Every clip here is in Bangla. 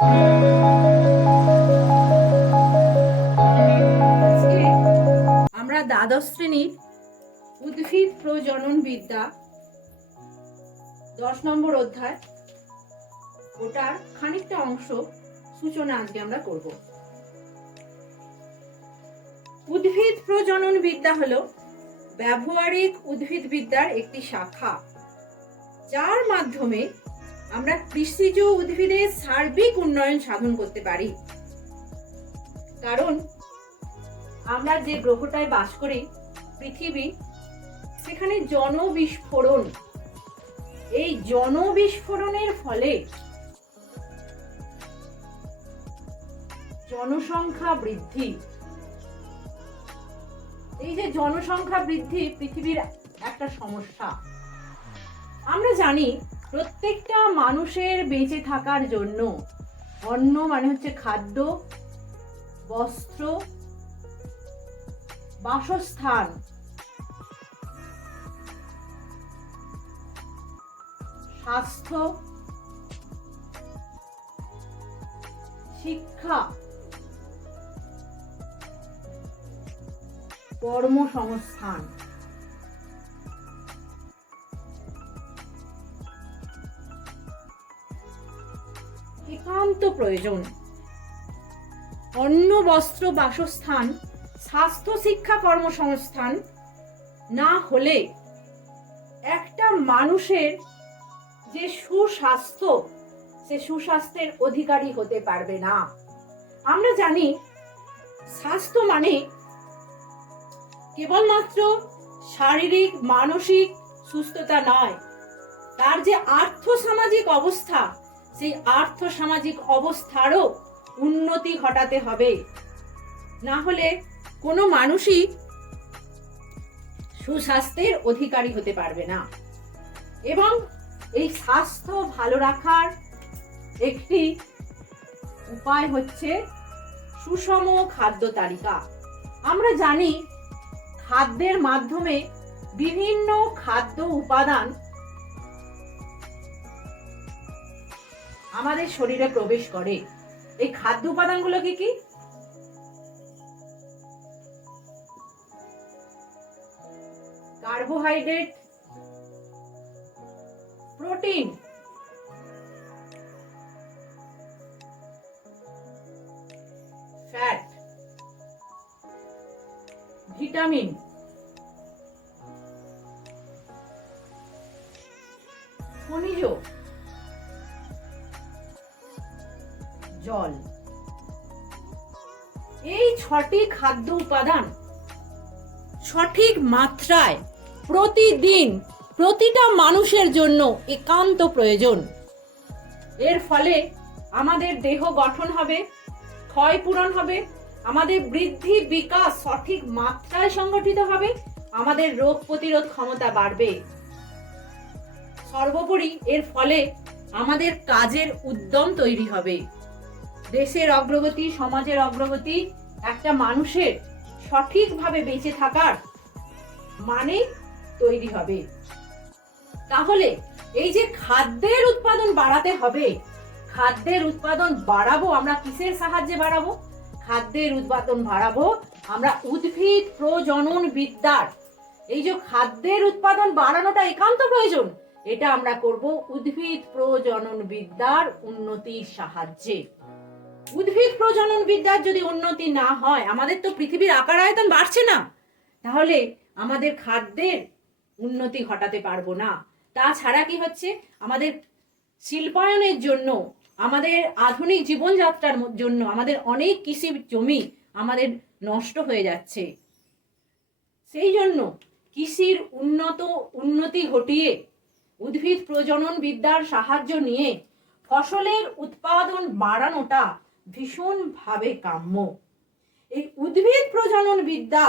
আজকে আমরা দ্বাদশ শ্রেণীর উদ্ভিদ প্রজনন বিদ্যা 10 নম্বর অধ্যায় ওটার খানিকটা অংশ সূচনা আজকে আমরা করব। উদ্ভিদ প্রজনন বিদ্যা হলো ব্যবহারিক উদ্ভিদবিদ্যার একটি শাখা, যার মাধ্যমে আমরা কৃষিজ উদ্ভিদের সার্বিক উন্নয়ন সাধন করতে পারি। কারণ আমরা যে গ্রহটায় বাস করি, পৃথিবী, সেখানে জনবিস্ফোরণ, এই জনবিস্ফোরণের ফলে জনসংখ্যা বৃদ্ধি, এই যে জনসংখ্যা বৃদ্ধি পৃথিবীর একটা সমস্যা। আমরা জানি প্রত্যেকটা মানুষের বেঁচে থাকার জন্য অন্ন মানে হচ্ছে খাদ্য, বস্ত্র, বাসস্থান, স্বাস্থ্য, শিক্ষা, কর্মসংস্থান, একান্ত প্রয়োজন। অন্ন, বস্ত্র, বাসস্থান, স্বাস্থ্য, শিক্ষা, কর্মসংস্থান না হলে একটা মানুষের যে সুস্বাস্থ্য, সে সুস্বাস্থ্যের অধিকারী হতে পারবে না। আমরা জানি স্বাস্থ্য মানে কেবলমাত্র শারীরিক মানসিক সুস্থতা নয়, তার যে আর্থসামাজিক অবস্থা, সেই আর্থসামাজিক অবস্থারও উন্নতি ঘটাতে হবে। না হলে কোনো মানুষই সুস্বাস্থ্যের অধিকারী হতে পারবে না। এবং এই স্বাস্থ্য ভালো রাখার একটি উপায় হচ্ছে সুষম খাদ্য তালিকা। আমরা জানি খাদ্যের মাধ্যমে বিভিন্ন খাদ্য উপাদান আমাদের শরীরে প্রবেশ করে। এই খাদ্য উপাদানগুলো কি কি? কার্বোহাইড্রেট, প্রোটিন, ফ্যাট, ভিটামিন, খনিজ, জল। এই 6টি খাদ্য উপাদান সঠিক মাত্রায় প্রতিদিন প্রতিটা মানুষের জন্য একান্ত প্রয়োজন। এর ফলে আমাদের দেহ গঠন হবে, ক্ষয় পূরণ হবে, আমাদের বৃদ্ধি বিকাশ সঠিক মাত্রায় সংগঠিত হবে, আমাদের রোগ প্রতিরোধ ক্ষমতা বাড়বে। সর্বোপরি এর ফলে আমাদের কাজের উদ্যম তৈরি হবে, দেশের অগ্রগতি, সমাজের অগ্রগতি, একটা মানুষের সঠিকভাবে বেঁচে থাকার মানে তৈরি হবে। তাহলে এই যে খাদ্যের উৎপাদন বাড়াতে হবে, খাদ্যের উৎপাদন বাড়াবো আমরা কিসের সাহায্যে বাড়াবো? খাদ্যের উৎপাদন বাড়াবো আমরা উদ্ভিদ প্রজনন বিদ্যার। এই যে খাদ্যের উৎপাদন বাড়ানোটা একান্ত প্রয়োজন, এটা আমরা করব উদ্ভিদ প্রজনন বিদ্যার উন্নতির সাহায্যে। উদ্ভিদ প্রজনন বিদ্যার যদি উন্নতি না হয়, আমাদের তো পৃথিবীর আকার আয়তন বাড়ছে না, তাহলে আমাদের খাদ্যের উন্নতি ঘটাতে পারবো না। তাছাড়া কি হচ্ছে, আমাদের শিল্পায়নের জন্য, আমাদের আধুনিক জীবনযাত্রার জন্য আমাদের অনেক কৃষি জমি আমাদের নষ্ট হয়ে যাচ্ছে। সেই জন্য কৃষির উন্নতি ঘটিয়ে উদ্ভিদ প্রজনন বিদ্যার সাহায্য নিয়ে ফসলের উৎপাদন বাড়ানোটা ভীষণভাবে কাম্য। এই উদ্ভিদ প্রজনন বিদ্যা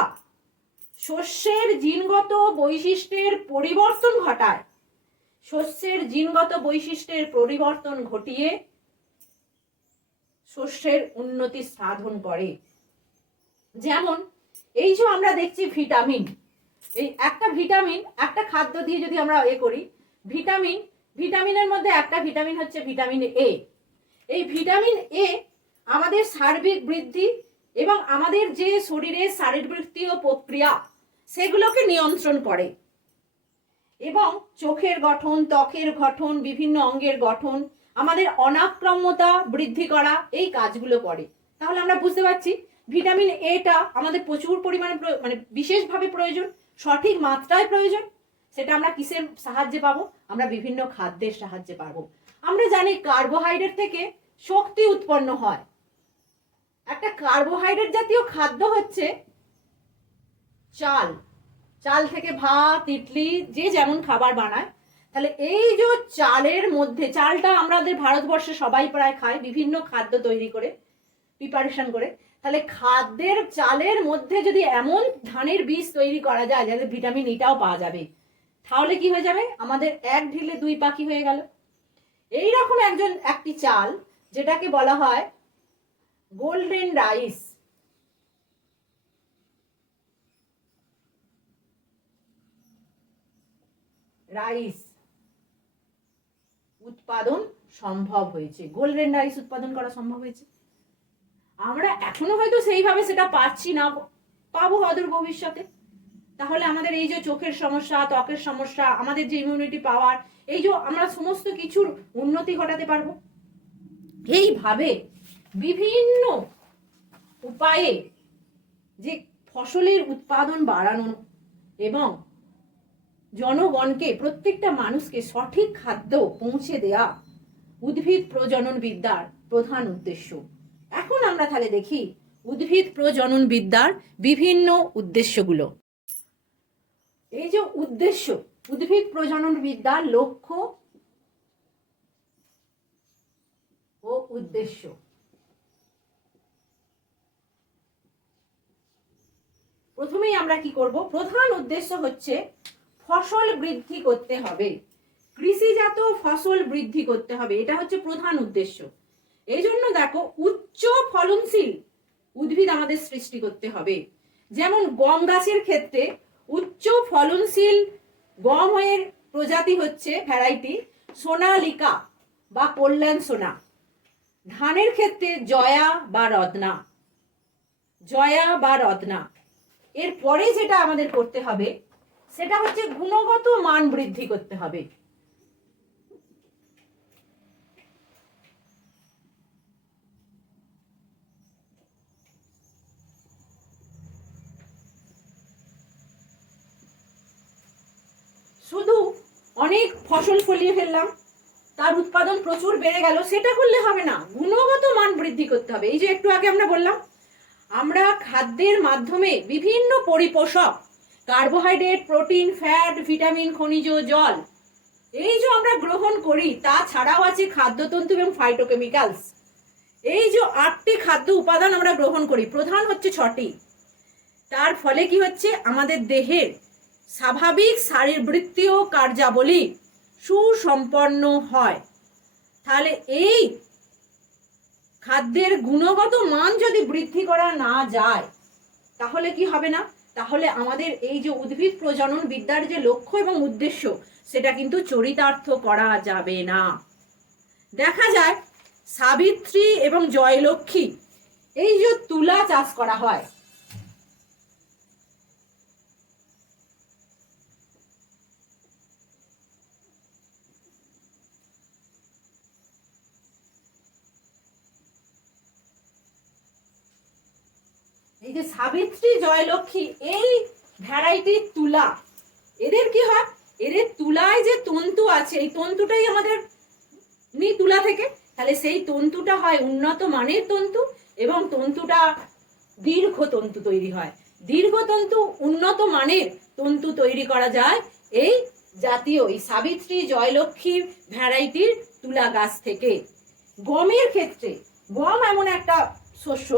শস্যের জিনগত বৈশিষ্ট্যের পরিবর্তন ঘটায়, শস্যের জিনগত বৈশিষ্ট্যের পরিবর্তন ঘটিয়ে শস্যের উন্নতি সাধন করে। যেমন এই যে আমরা দেখছি ভিটামিন, এই একটা ভিটামিন, একটা খাদ্য দিয়ে যদি আমরা করি ভিটামিনের মধ্যে একটা ভিটামিন হচ্ছে ভিটামিন এ। এই ভিটামিন এ আমাদের সার্বিক বৃদ্ধি এবং আমাদের যে শরীরের শারীরবৃত্তীয় প্রক্রিয়া সেগুলোকে নিয়ন্ত্রণ করে এবং চোখের গঠন, ত্বকের গঠন, বিভিন্ন অঙ্গের গঠন, আমাদের অনাক্রম্যতা বৃদ্ধি করা, এই কাজগুলো করে। তাহলে আমরা বুঝতে পারছি ভিটামিন এটা আমাদের প্রচুর পরিমাণে মানে বিশেষভাবে প্রয়োজন, সঠিক মাত্রায় প্রয়োজন। সেটা আমরা কিসের সাহায্যে পাবো? আমরা বিভিন্ন খাদ্যের সাহায্যে পাবো। আমরা জানি কার্বোহাইড্রেট থেকে শক্তি উৎপন্ন হয়। একটা কার্বোহাইড্রেট জাতীয় খাদ্য হচ্ছে চাল। চাল থেকে ভাত, ইডলি, যে যেমন খাবার বানায়। তাহলে এই যে চালের মধ্যে, চালটা আমাদের ভারতবর্ষে সবাই প্রায় খায় বিভিন্ন খাদ্য তৈরি করে, প্রিপারেশন করে। তাহলে খাদ্যের চালের মধ্যে যদি এমন ধানের বীজ তৈরি করা যায় যাতে ভিটামিন এটাও পাওয়া যাবে, তাহলে কি হয়ে যাবে? আমাদের এক ঢিলে দুই পাখি হয়ে গেল। এইরকম একটি চাল যেটাকে বলা হয় গোল্ডেন রাইস। রাইস উৎপাদন সম্ভব হয়েছে, গোল্ডেন রাইস উৎপাদন করা সম্ভব হয়েছে। আমরা এখনো হয়তো সেইভাবে সেটা পাচ্ছি না, পাবো অদূর ভবিষ্যতে। তাহলে আমাদের এই যে চোখের সমস্যা, ত্বকের সমস্যা, আমাদের যে ইমিউনিটি পাওয়ার, এই যে আমরা সমস্ত কিছুর উন্নতি ঘটাতে পারবো। এইভাবে বিভিন্ন উপায়ে যে ফসলের উৎপাদন বাড়ানো এবং জনগণকে, প্রত্যেকটা মানুষকে সঠিক খাদ্য পৌঁছে দেয়া উদ্ভিদ প্রজনন বিদ্যার প্রধান উদ্দেশ্য। এখন আমরা তাহলে দেখি উদ্ভিদ প্রজনন বিদ্যার বিভিন্ন উদ্দেশ্যগুলো। এই যে উদ্দেশ্য, উদ্ভিদ প্রজনন বিদ্যার লক্ষ্য ও উদ্দেশ্য। প্রথমেই আমরা কি করব? প্রধান উদ্দেশ্য হচ্ছে ফসল বৃদ্ধি করতে হবে, কৃষিজাত ফসল বৃদ্ধি করতে হবে, এটা হচ্ছে প্রধান উদ্দেশ্য। এই জন্য দেখো উচ্চ ফলনশীল উদ্ভিদ আমাদের সৃষ্টি করতে হবে। যেমন গম গাছের ক্ষেত্রে উচ্চ ফলনশীল গমের প্রজাতি হচ্ছে ভ্যারাইটি সোনালিকা বা কল্যাণ সোনা। ধানের ক্ষেত্রে জয়া বা রত্না, জয়া বা রত্না। এরপরে যেটা আমাদের করতে হবে সেটা হচ্ছে গুণগত মান বৃদ্ধি করতে হবে। শুধু অনেক ফসল ফলিয়ে ফেললাম, তার উৎপাদন প্রচুর বেড়ে গেল, সেটা করলে হবে না, গুণগত মান বৃদ্ধি করতে হবে। এই যে একটু আগে আমরা বললাম, আমরা খাদ্যের মাধ্যমে বিভিন্ন পরিপোষক, কার্বোহাইড্রেট, প্রোটিন, ফ্যাট, ভিটামিন, খনিজ, জল, এই যে আমরা গ্রহণ করি, তাছাড়াও আছে খাদ্যতন্তু এবং ফাইটোকেমিক্যালস। এই যে 8টি খাদ্য উপাদান আমরা গ্রহণ করি, প্রধান হচ্ছে 6টি। তার ফলে কি হচ্ছে? আমাদের দেহের স্বাভাবিক শারীরবৃত্তীয় কার্যাবলী সুসম্পন্ন হয়। তাহলে এই খাদ্যের গুণগত মান যদি বৃদ্ধি করা না যায় তাহলে কি হবে না? তাহলে আমাদের এই যে উদ্ভিদ প্রজনন বিদ্যার যে লক্ষ্য এবং উদ্দেশ্য সেটা কিন্তু চরিতার্থ করা যাবে না। দেখা যায় সাবিত্রী এবং জয়লক্ষ্মী, এই যে তুলা চাষ করা হয়, এই যে সাবিত্রী, জয়লক্ষ্মী, এই ভ্যারাইটি তুলা, এদের কি হয়? এদের তুলায় যে তন্তু আছে, এই তন্তুটাই আমাদের নিই তুলা থেকে। তাহলে সেই তন্তুটা হয় উন্নত মানের তন্তু এবং তন্তুটা দীর্ঘ তন্তু তৈরি হয়। দীর্ঘ তন্তু, উন্নত মানের তন্তু তৈরি করা যায় এই জাতীয়, এই সাবিত্রী, জয়লক্ষ্মী ভ্যারাইটির তুলা গাছ থেকে। গমের ক্ষেত্রে, গম এমন একটা শস্য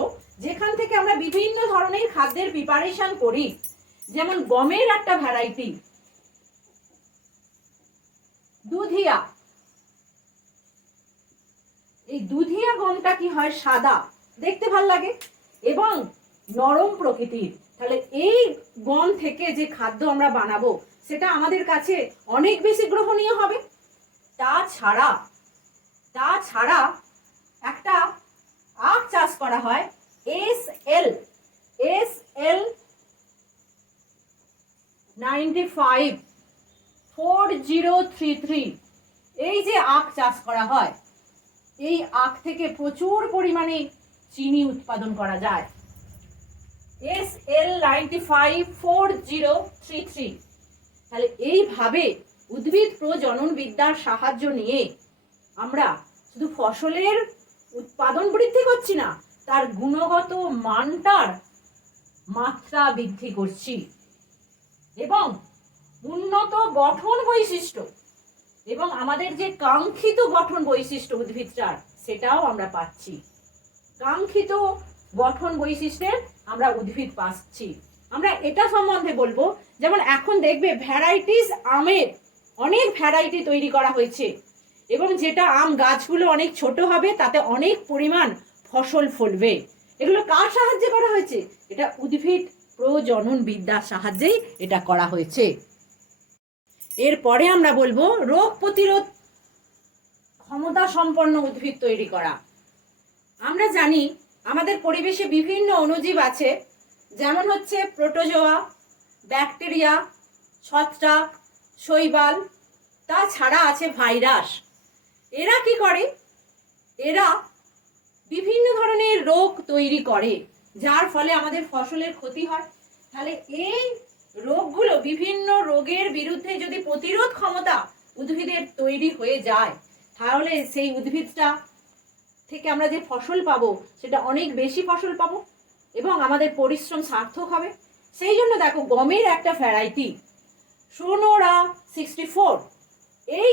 যেখান থেকে আমরা বিভিন্ন ধরনের খাদ্যের প্রিপারেশন করি। যেমন গমের একটা ভ্যারাইটি দুধিয়া। এই দুধিয়া গমটা কি হয়? সাদা, দেখতে ভাল লাগে এবং নরম প্রকৃতির। তাহলে এই গম থেকে যে খাদ্য আমরা বানাবো সেটা আমাদের কাছে অনেক বেশি গ্রহণীয় হবে। তাছাড়া একটা আখ চাষ করা হয় SL 95 4033, এই যে আখ চাষ করা হয়, এই আখ থেকে প্রচুর পরিমাণে চিনি উৎপাদন করা যায়। SL 95 4033। তাহলে এইভাবে উদ্ভিদ প্রজনন বিদ্যার সাহায্য নিয়ে আমরা শুধু ফসলের উৎপাদন বৃদ্ধি করছি না, তার গুণগত মানটার মাত্রা বৃদ্ধি করছি এবং উন্নত গঠন বৈশিষ্ট্য এবং আমাদের যে কাঙ্ক্ষিত গঠন বৈশিষ্ট্য উদ্ভিদটার, সেটাও আমরা পাচ্ছি। কাঙ্ক্ষিত গঠন বৈশিষ্ট্যের আমরা উদ্ভিদ পাচ্ছি। আমরা এটা সম্বন্ধে বলবো, যেমন এখন দেখবে ভ্যারাইটিস আমের অনেক ভ্যারাইটি তৈরি করা হয়েছে এবং যেটা আম গাছগুলো অনেক ছোট হবে, তাতে অনেক পরিমাণ ফসল ফলবে। এগুলো কার সাহায্যে করা হয়েছে? এটা উদ্ভিদ প্রজনন বিদ্যার সাহায্যেই এটা করা হয়েছে। এরপরে আমরা বলবো রোগ প্রতিরোধ ক্ষমতা সম্পন্ন উদ্ভিদ তৈরি করা। আমরা জানি আমাদের পরিবেশে বিভিন্ন অণুজীব আছে, যেমন হচ্ছে প্রোটোজোয়া, ব্যাকটেরিয়া, ছত্রাক, শৈবাল, তাছাড়া আছে ভাইরাস। এরা কি করে? এরা বিভিন্ন ধরনের রোগ তৈরি করে, যার ফলে আমাদের ফসলের ক্ষতি হয়। তাহলে এই রোগগুলো, বিভিন্ন রোগের বিরুদ্ধে যদি প্রতিরোধ ক্ষমতা উদ্ভিদের তৈরি হয়ে যায়, তাহলে সেই উদ্ভিদটা থেকে আমরা যে ফসল পাবো সেটা অনেক বেশি ফসল পাবো এবং আমাদের পরিশ্রম সার্থক হবে। সেই জন্য দেখো গমের একটা ভ্যারাইটি সোনোরা 64, এই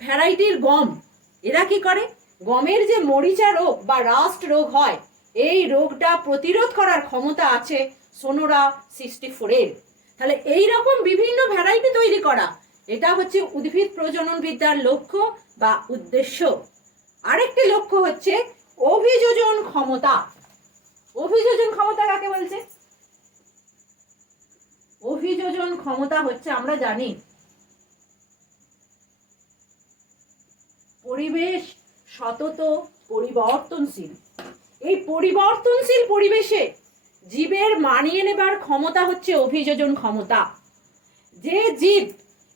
ভ্যারাইটির গম, এরা কি করে? গমের যে মরিচা রোগ বা রাস্ট রোগ হয়, এই রোগটা প্রতিরোধ করার ক্ষমতা আছে সোনোরা 64 এর। তাহলে এই রকম বিভিন্ন ভ্যারাইটি তৈরি করা, এটা হচ্ছে উদ্ভিদ প্রজনন বিদ্যার লক্ষ্য বা উদ্দেশ্য। আরেকটি লক্ষ্য হচ্ছে অভিযোজন ক্ষমতা। অভিযোজন ক্ষমতা কাকে বলছে? অভিযোজন ক্ষমতা হচ্ছে, আমরা জানি পরিবেশ সতত পরিবর্তনশীল। এই পরিবর্তনশীল পরিবেশে জীবের মানিয়ে নেবার ক্ষমতা হচ্ছে অভিযোজন ক্ষমতা। যে জীব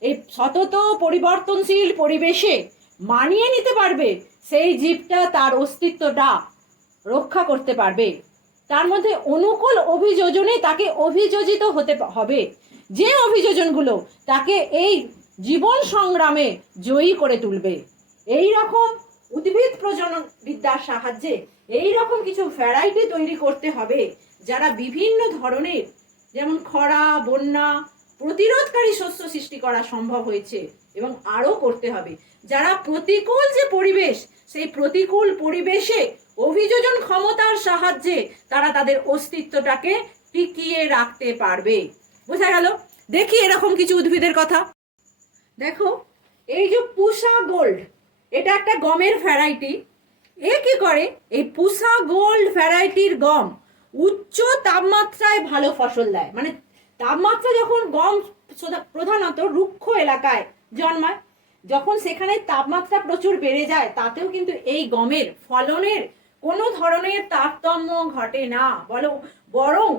এই সতত পরিবর্তনশীল পরিবেশে মানিয়ে নিতে পারবে, সেই জীবটা তার অস্তিত্বটা রক্ষা করতে পারবে। তার মধ্যে অনুকূল অভিযোজনে তাকে অভিযোজিত হতে হবে, যে অভিযোজনগুলো তাকে এই জীবন সংগ্রামে জয়ী করে তুলবে। এই রকম উদ্ভিদ প্রজনন বিদ্যার সাহায্যে এই রকম কিছু ভ্যারাইটি তৈরি করতে হবে, যারা বিভিন্ন ধরনের, যেমন খরা, বন্যা প্রতিরোধকারী শস্য সৃষ্টি করা সম্ভব হয়েছে এবং আরও করতে হবে। যারা প্রতিকূল যে পরিবেশ, সেই প্রতিকূল পরিবেশে অভিযোজন ক্ষমতার সাহায্যে তারা তাদের অস্তিত্বটাকে টিকিয়ে রাখতে পারবে। বোঝা গেল? দেখি এরকম কিছু উদ্ভিদের কথা। দেখো এই যে পুষা গোল্ড, এটা একটা গমের ভ্যারাইটি। এ কি করে? এই পুষা গোল্ড ভ্যারাইটির গম উচ্চ তাপমাত্রায় ভালো ফসল দেয়। মানে তাপমাত্রা যখন গম প্রধানত রুক্ষ এলাকায় জন্মায়, যখন সেখানে তাপমাত্রা প্রচুর বেড়ে যায়, তাতেও কিন্তু এই গমের ফলনের কোনো ধরনের তারতম্য ঘটে না, বরং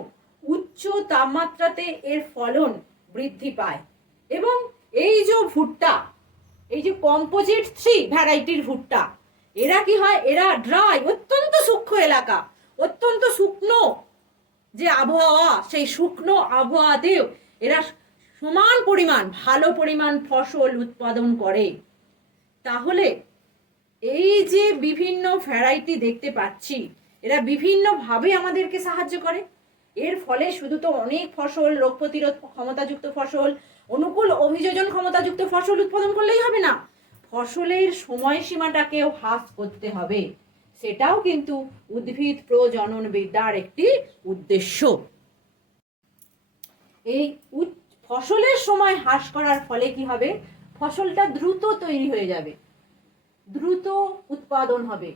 উচ্চ তাপমাত্রাতে এর ফলন বৃদ্ধি পায়। এবং এই যে ভুট্টা, এই যে কম্পোজিট 3 ভ্যারাইটির ভুট্টা, এরা কি হয়? এরা ড্রাই, অত্যন্ত সূক্ষ্ম এলাকা, অত্যন্ত শুকনো যে আবহাওয়া, সেই শুকনো আবহাওয়াতেও এরা সমান পরিমাণ, ভালো পরিমাণ ফসল উৎপাদন করে। তাহলে এই যে বিভিন্ন ভ্যারাইটি দেখতে পাচ্ছি, এরা বিভিন্নভাবে আমাদেরকে সাহায্য করে। এর ফলে শুধু তো অনেক ফসল, রোগ প্রতিরোধ ক্ষমতাযুক্ত ফসল, অনুকূল অভিযোজন ক্ষমতাযুক্ত ফসল উৎপাদন করলেই হবে না, ফসলের সময়সীমাটাকেও হ্রাস করতে হবে। সেটাও কিন্তু উদ্ভিদ প্রজনন বিদ্যার একটি উদ্দেশ্য। এই ফসলের সময় হ্রাস করার ফলে কি হবে? ফসলটা দ্রুত তৈরি হয়ে যাবে, দ্রুত উৎপাদন হবে।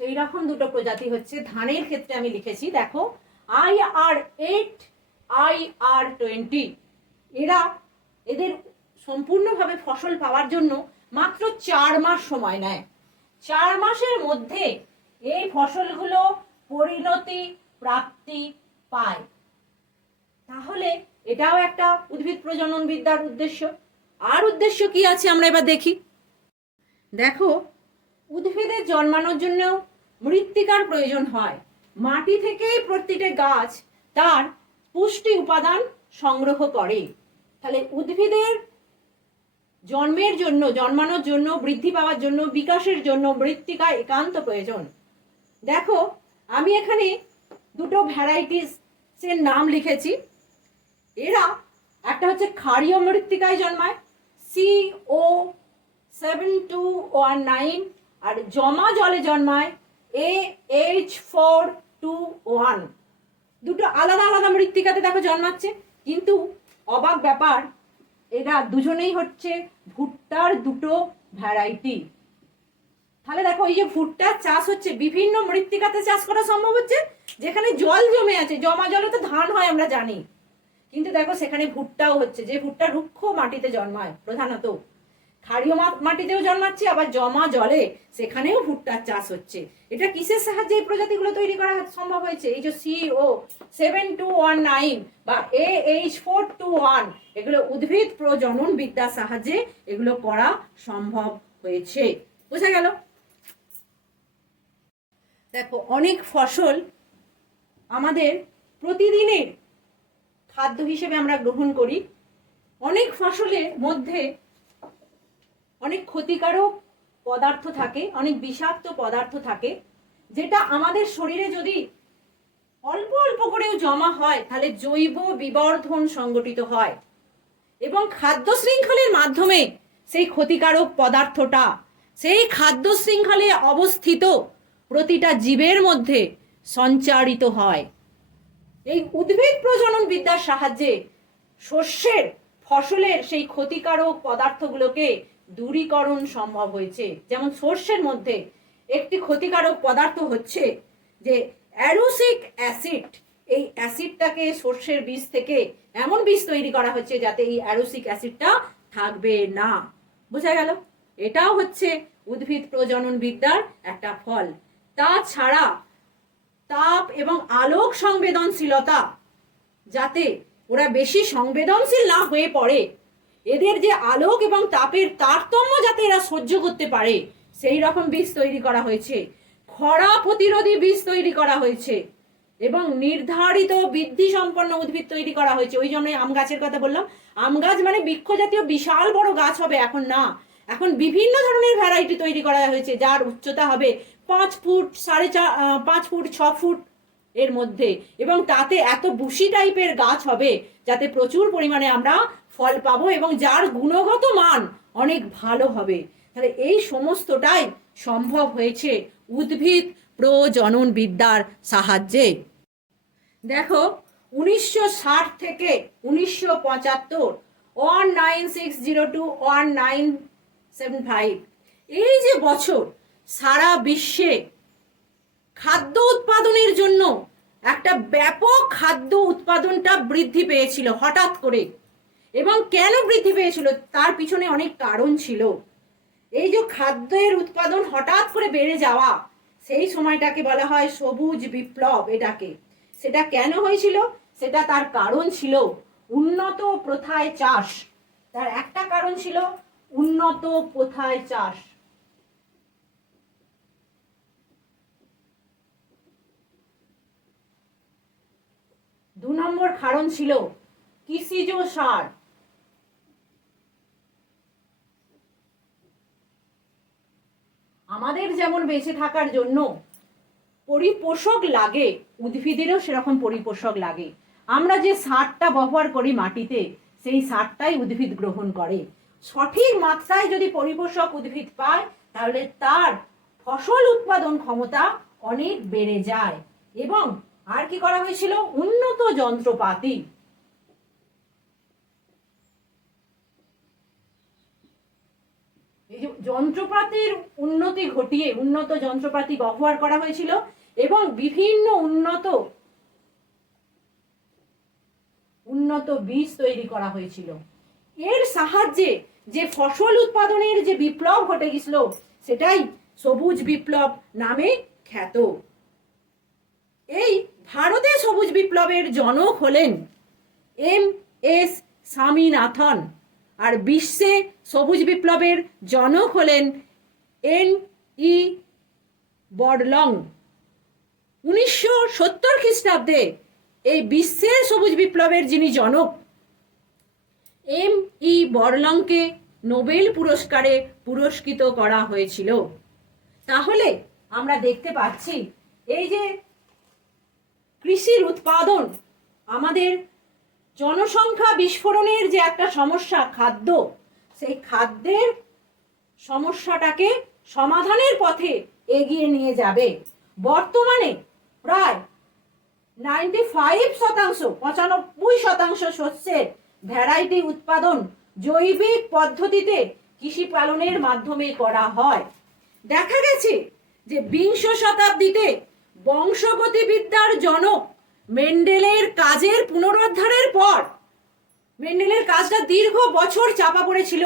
সেই রকম দুটো প্রজাতি হচ্ছে ধানের ক্ষেত্রে আমি লিখেছি, দেখো IR8, IR20। এদের সম্পূর্ণভাবে ফসল পাওয়ার জন্য মাত্র 4 মাস সময় নেয়। 4 মাসের মধ্যে এই ফসলগুলো পরিণতি প্রাপ্তি পায়। তাহলে এটাও একটা উদ্ভিদ প্রজনন বিদ্যার উদ্দেশ্য। আর উদ্দেশ্য কি আছে আমরা এবার দেখি। দেখো, উদ্ভিদের জন্মানোর জন্য মৃত্তিকার প্রয়োজন হয়। মাটি থেকেই প্রতিটা গাছ তার পুষ্টি উপাদান সংগ্রহ করে। তাহলে উদ্ভিদের জন্মের জন্য, জন্মানোর জন্য, বৃদ্ধি পাওয়ার জন্য, বিকাশের জন্য মৃত্তিকা একান্ত প্রয়োজন। দেখো, আমি এখানে দুটো ভ্যারাইটিস এর নাম লিখেছি। এরা একটা হচ্ছে ক্ষারীয় মৃত্তিকায় জন্মায়, CO7219, আর জমা জলে জন্মায় AH421। দুটো আলাদা আলাদা মৃত্তিকাতে দেখো জন্মাচ্ছে, কিন্তু অবাক ব্যাপার, এরা দুজনেই হচ্ছে ভুট্টার দুটো ভ্যারাইটি। তাহলে দেখো, এই যে ভুট্টার চাষ হচ্ছে বিভিন্ন মৃত্তিকাতে চাষ করা সম্ভব হচ্ছে, যেখানে জল জমে আছে। জমা জলে তো ধান হয় আমরা জানি, কিন্তু দেখো সেখানে ভুট্টাও হচ্ছে, যে ভুট্টা রুক্ষ মাটিতে জন্মায় প্রধানত। ক্ষারীয় মাটিতেও জন্মাচ্ছে, আবার জমা জলে সেখানেও ভুট্টার চাষ হচ্ছে। এটা কিসের সাহায্যে এই প্রজাতিগুলো তৈরি করা সম্ভব হয়েছে? এই যে CO7219 বা AH421, এগুলো উদ্ভিদ প্রজনন বিদ্যার সাহায্যে এগুলো করা সম্ভব হয়েছে। বোঝা গেল? দেখো, অনেক ফসল আমাদের প্রতিদিনের খাদ্য হিসেবে আমরা গ্রহণ করি। অনেক ফসলের মধ্যে অনেক ক্ষতিকারক পদার্থ থাকে, অনেক বিষাক্ত পদার্থ থাকে, যেটা আমাদের শরীরে যদি অল্প অল্প করেও জমা হয় তাহলে জৈব বিবর্ধন সংগঠিত হয়, এবং খাদ্য শৃঙ্খলের মাধ্যমে সেই ক্ষতিকারক পদার্থটা সেই খাদ্য শৃঙ্খলে অবস্থিত প্রতিটা জীবের মধ্যে সঞ্চারিত হয়। এই উদ্ভিদ প্রজনন বিদ্যার সাহায্যে শস্যের, ফসলের সেই ক্ষতিকারক পদার্থগুলোকে দূরীকরণ সম্ভব হয়েছে। যেমন শস্যের মধ্যে একটি ক্ষতিকারক পদার্থ হচ্ছে যে অ্যারোসিক অ্যাসিড। এই অ্যাসিডটাকে শস্যের বীজ থেকে এমন বীজ তৈরি করা হচ্ছে যাতে এই অ্যারোসিক অ্যাসিডটা থাকবে না। বোঝা গেল? এটাও হচ্ছে উদ্ভিদ প্রজনন বিদ্যার একটা ফল। তাছাড়া তাপ এবং আলোক সংবেদনশীলতা, যাতে ওরা বেশি সংবেদনশীল না হয়ে পড়ে, এদের যে আলোক এবং তাপের তারতম্য যাতে এরা সহ্য করতে পারে, সেই রকম বীজ তৈরি করা হয়েছে। খরা প্রতিরোধী বীজ তৈরি করা হয়েছে, এবং নির্ধারিত বৃদ্ধি সম্পন্ন উদ্ভিদ তৈরি করা হয়েছে। ওই জন্য আম গাছের কথা বললাম। আম গাছ মানে বৃক্ষ জাতীয় বিশাল বড় গাছ হবে এখন না, এখন বিভিন্ন ধরনের ভ্যারাইটি তৈরি করা হয়েছে, যার উচ্চতা হবে 5 ফুট, 5.5 ফুট, 6 ফুট এর মধ্যে, এবং তাতে এত বুশি টাইপের গাছ হবে যাতে প্রচুর পরিমাণে আমরা ফল পাবো, এবং যার গুণগত মান অনেক ভালো হবে। তাহলে এই সমস্তটাই সম্ভব হয়েছে উদ্ভিদ প্রজনন বিদ্যার সাহায্যে। দেখো, 1960 থেকে 1975, 1960 to 1975, এই যে বছর সারা বিশ্বে খাদ্য উৎপাদনের জন্য একটা ব্যাপক খাদ্য উৎপাদনটা বৃদ্ধি পেয়েছিল হঠাৎ করে। এবং কেন বৃদ্ধি পেয়েছিল তার পিছনে অনেক কারণ ছিল। এই যে খাদ্যের উৎপাদন হঠাৎ করে বেড়ে যাওয়া, সেই সময়টাকে বলা হয় সবুজ বিপ্লব। এটাকে, সেটা কেন হয়েছিল, সেটা তার কারণ ছিল উন্নত প্রথায় চাষ। তার একটা কারণ ছিল উন্নত প্রথায় চাষ। 2 নম্বর কারণ ছিল কৃষিজ সার। আমাদের যেমন বেঁচে থাকার জন্য পরিপোষক লাগে, উদ্ভিদেরও সেরকম পরিপোষক লাগে। আমরা যে সারটা ব্যবহার করি মাটিতে, সেই সারটাই উদ্ভিদ গ্রহণ করে। সঠিক মাত্রায় যদি পরিপোষক উদ্ভিদ পায়, তাহলে তার ফসল উৎপাদন ক্ষমতা অনেক বেড়ে যায়। এবং আর কি করা হয়েছিল, উন্নত যন্ত্রপাতি। এই যে যন্ত্রপাতির উন্নতি ঘটিয়ে উন্নত যন্ত্রপাতি ব্যবহার করা হয়েছিল, এবং বিভিন্ন উন্নত বীজ তৈরি করা হয়েছিল। এর সাহায্যে যে ফসল উৎপাদনের যে বিপ্লব ঘটে গেছিল সেটাই সবুজ বিপ্লব নামে খ্যাত। এই ভারতে সবুজ বিপ্লবের জনক হলেন এম.এস. স্বামীনাথন, আর বিশ্বে সবুজ বিপ্লবের জনক হলেন এন.ই. বর্ডলং। 1970 খ্রিস্টাব্দে এই বিশ্বের সবুজ বিপ্লবের যিনি জনক এম.ই. বর্ডলংকে নোবেল পুরস্কারে পুরস্কৃত করা হয়েছিল। তাহলে আমরা দেখতে পাচ্ছি এই যে কৃষির উৎপাদন, আমাদের জনসংখ্যা বিস্ফোরণের যে একটা সমস্যা খাদ্য, সেই খাদ্যের সমস্যাটাকে সমাধানের পথে এগিয়ে নিয়ে যাবে। বর্তমানে প্রায় 95% শস্যের ভ্যারাইটি উৎপাদন জৈবিক পদ্ধতিতে কৃষি পালনের মাধ্যমে করা হয়। দেখা গেছে যে বিংশ শতাব্দীতে বংশগতিবিদ্যার জনক মেন্ডেলের কাজের পুনরুদ্ধারের পর, মেন্ডেলের কাজটা দীর্ঘ বছর চাপা পড়েছিল,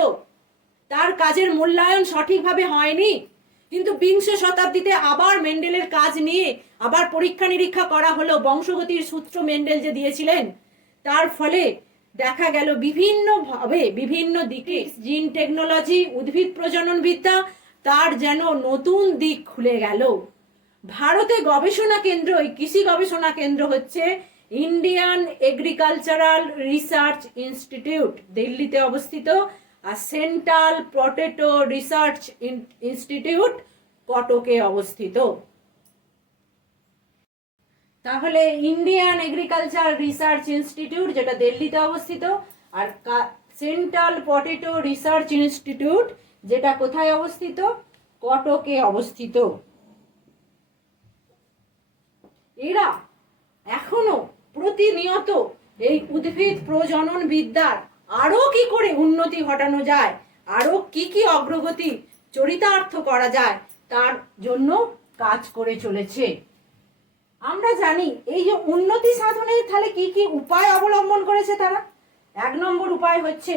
তার কাজের মূল্যায়ন সঠিকভাবে হয়নি, কিন্তু বিংশ শতাব্দীতে আবার মেন্ডেলের কাজ নিয়ে আবার পরীক্ষা নিরীক্ষা করা হলো। বংশগতির সূত্র মেন্ডেল যে দিয়েছিলেন, তার ফলে দেখা গেল বিভিন্নভাবে বিভিন্ন দিকে জিন টেকনোলজি, উদ্ভিদ প্রজনন বিদ্যা তার যেন নতুন দিক খুলে গেল। ভারতে গবেষণা কেন্দ্র, কৃষি গবেষণা কেন্দ্র হচ্ছে ইন্ডিয়ান এগ্রিকালচারাল রিসার্চ ইনস্টিটিউট, দিল্লিতে অবস্থিত, আর সেন্ট্রাল পটেটো রিসার্চ ইনস্টিটিউট কটকে অবস্থিত। তাহলে ইন্ডিয়ান এগ্রিকালচার রিসার্চ ইনস্টিটিউট যেটা দিল্লিতে অবস্থিত, আর সেন্ট্রাল পটেটো রিসার্চ ইনস্টিটিউট যেটা কোথায় অবস্থিত? কটকে অবস্থিত। এরা এখনো প্রতিনিয়ত এই উদ্ভিদ প্রজনন বিদ্যার আরো কি করে উন্নতি ঘটানো যায়, আরো কি কি অগ্রগতি চরিতার্থ করা যায়, তার জন্য কাজ করে চলেছে। আমরা জানি এই যে উন্নতি সাধনে তাহলে কি কি উপায় অবলম্বন করেছে তারা। 1 নম্বর উপায় হচ্ছে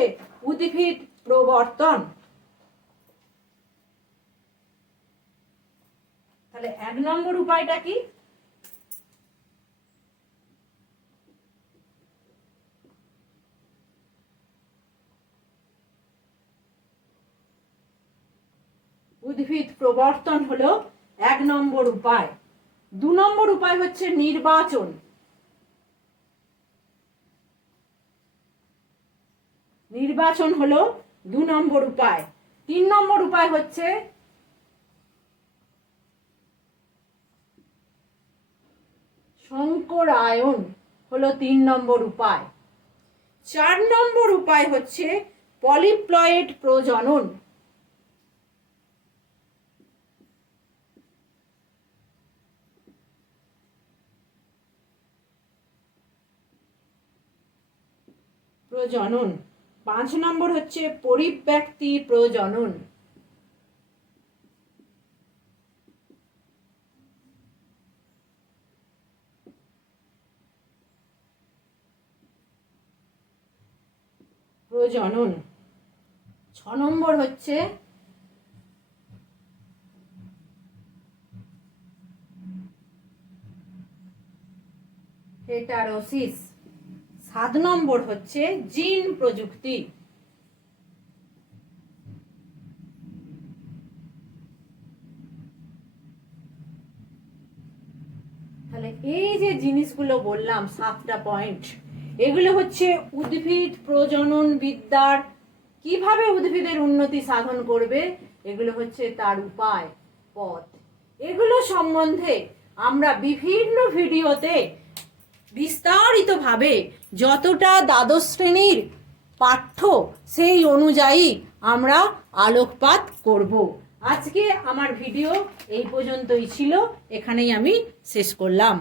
উদ্ভিদ প্রবর্তন। তাহলে 1 নম্বর উপায়টা কি? উদ্ভিদ প্রবর্তন হলো 1 নম্বর উপায়। 2 নম্বর উপায় হচ্ছে নির্বাচন। নির্বাচন হলো 2 নম্বর উপায়। 3 নম্বর উপায় হচ্ছে সংকরায়ন, হলো 3 নম্বর উপায়। 4 নম্বর উপায় হচ্ছে পলিপ্লয়েড প্রজনন। প্রজনন। 5 নম্বর হচ্ছে পরিব্যক্তি প্রজনন। প্রজনন। 6 নম্বর হচ্ছে হেটারোসিস। 7 নম্বর হচ্ছে জিন প্রযুক্তি। তাহলে এই যে জিনিসগুলো বললাম 7টা পয়েন্ট, এগুলো হচ্ছে উদ্ভিদ প্রজনন বিদ্যার কিভাবে উদ্ভিদের উন্নতি সাধন করবে, এগুলো হচ্ছে তার উপায়, পথ। এগুলো সম্বন্ধে আমরা বিভিন্ন ভিডিওতে বিস্তারিতভাবে যতটা দ্বাদশ শ্রেণীর পাঠ্য সেই অনুযায়ী আমরা আলোকপাত করব। আজকে আমার ভিডিও এই পর্যন্তই ছিল, এখানেই আমি শেষ করলাম।